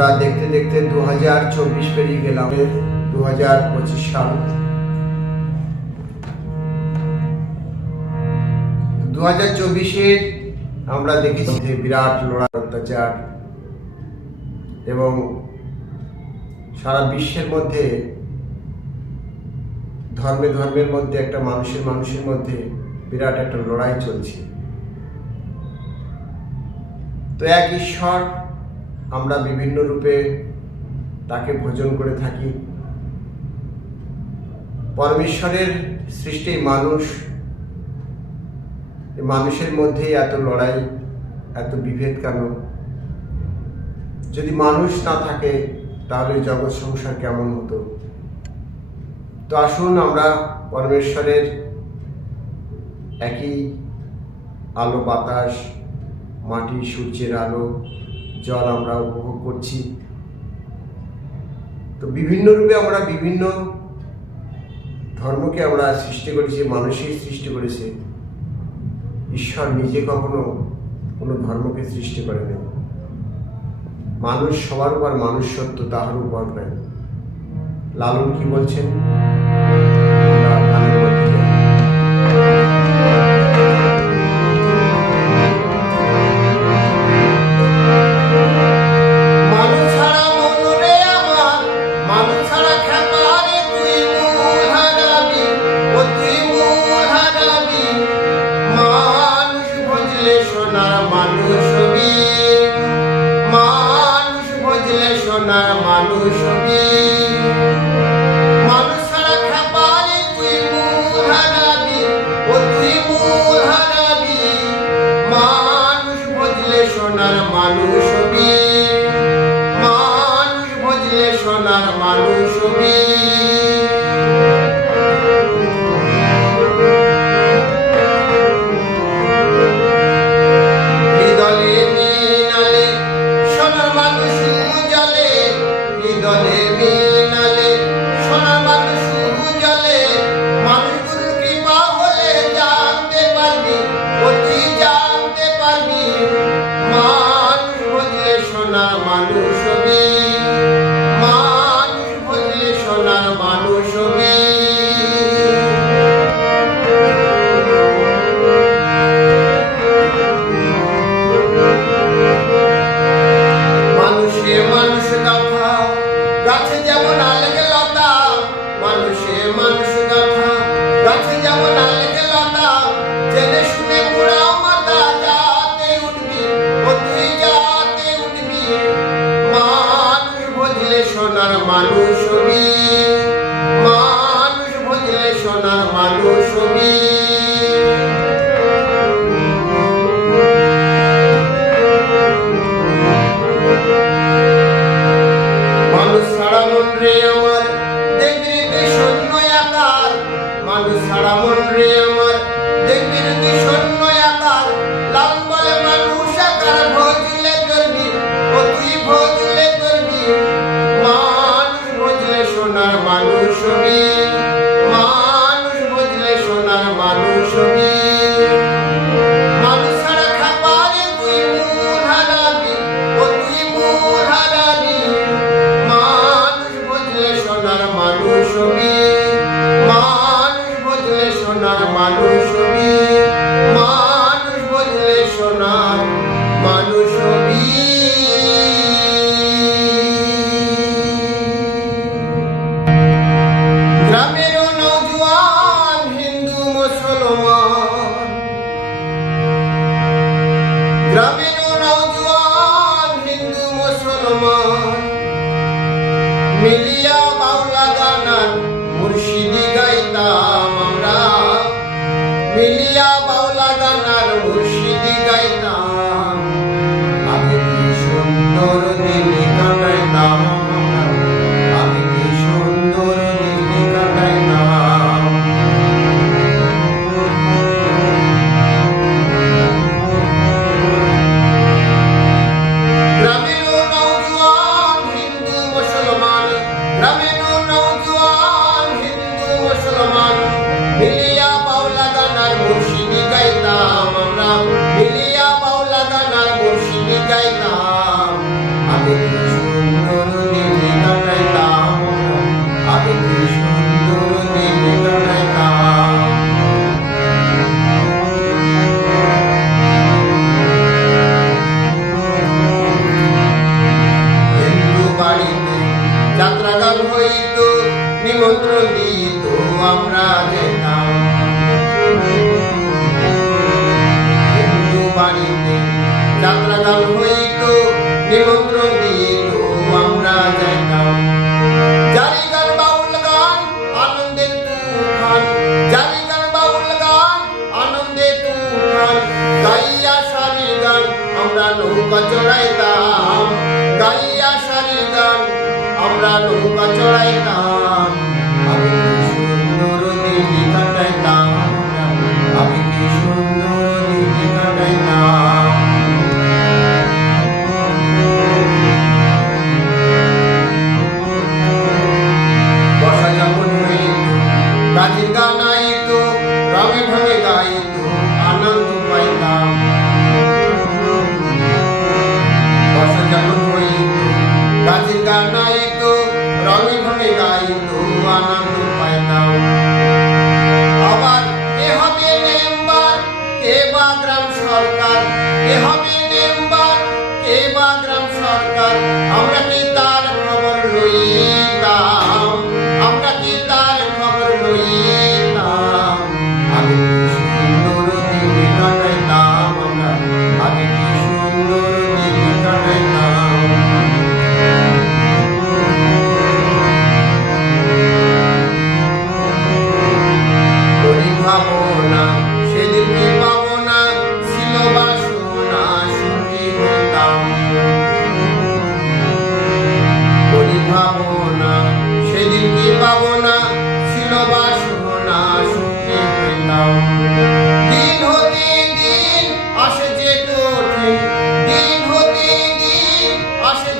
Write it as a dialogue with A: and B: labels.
A: আমরা দেখতে দেখতে দু হাজার চব্বিশ পেরিয়ে গেলাম দু হাজার পঁচিশ সাল। দু হাজার চব্বিশের আমরা দেখেছি যে বিরাট লড়াই, অত্যাচার এবং সারা বিশ্বের মধ্যে, ধর্মে ধর্মের মধ্যে, একটা মানুষের মানুষের মধ্যে বিরাট একটা লড়াই চলছে। তো এক ঈশ্বর আমরা বিভিন্ন রূপে তাকে ভোজন করে থাকি। পরমেশ্বরের সৃষ্টি মানুষ মানুষের মধ্যেই এত লড়াই, এত বিভেদ কেন? যদি মানুষ না থাকে, তাহলে জগৎ সংসার কেমন হতো? তো আসুন আমরা পরমেশ্বরের একই আলো বাতাস, মাটি, সূর্যের আলো জল আমরা উপভোগ করছি। তো বিভিন্ন রূপে আমরা বিভিন্ন ধর্মকে আমরা সৃষ্টি করেছি, মানুষই সৃষ্টি করেছে। ঈশ্বর নিজে কখনো কোনো ধর্মকে সৃষ্টি করেনি। মানুষ সবার উপর মানুষ সত্য তাহার উপর নাই লালন কি বলছেন? সোনার মানুষ মানুষ বুঝলে সোনার মানুষ মানুষ ছাড়া খেপারে তুই মূল হারাবি ও তুই মূল হারাবি। মানুষ বুঝলে সোনার মানুষ মানুষ বুঝলে সোনার মানুষ ब्रह्म मनुष्य कर भोज বুঝলে যাত্রাকাল হইত নিমন্ত্রণ দিত আমরা যেতাম হিন্দু বাড়িতে যাত্রাকাল হইত আমরা যাইতাম জালিগার বাউল গান, আনন্দের তুফান। জালিগার বাউল আমরা চড়াইতাম। আমরা চড়াইতাম। আমি সুন্দর দিন কাটাইতাম। চট্টগ্রাম সরকার আমরা কি আসেন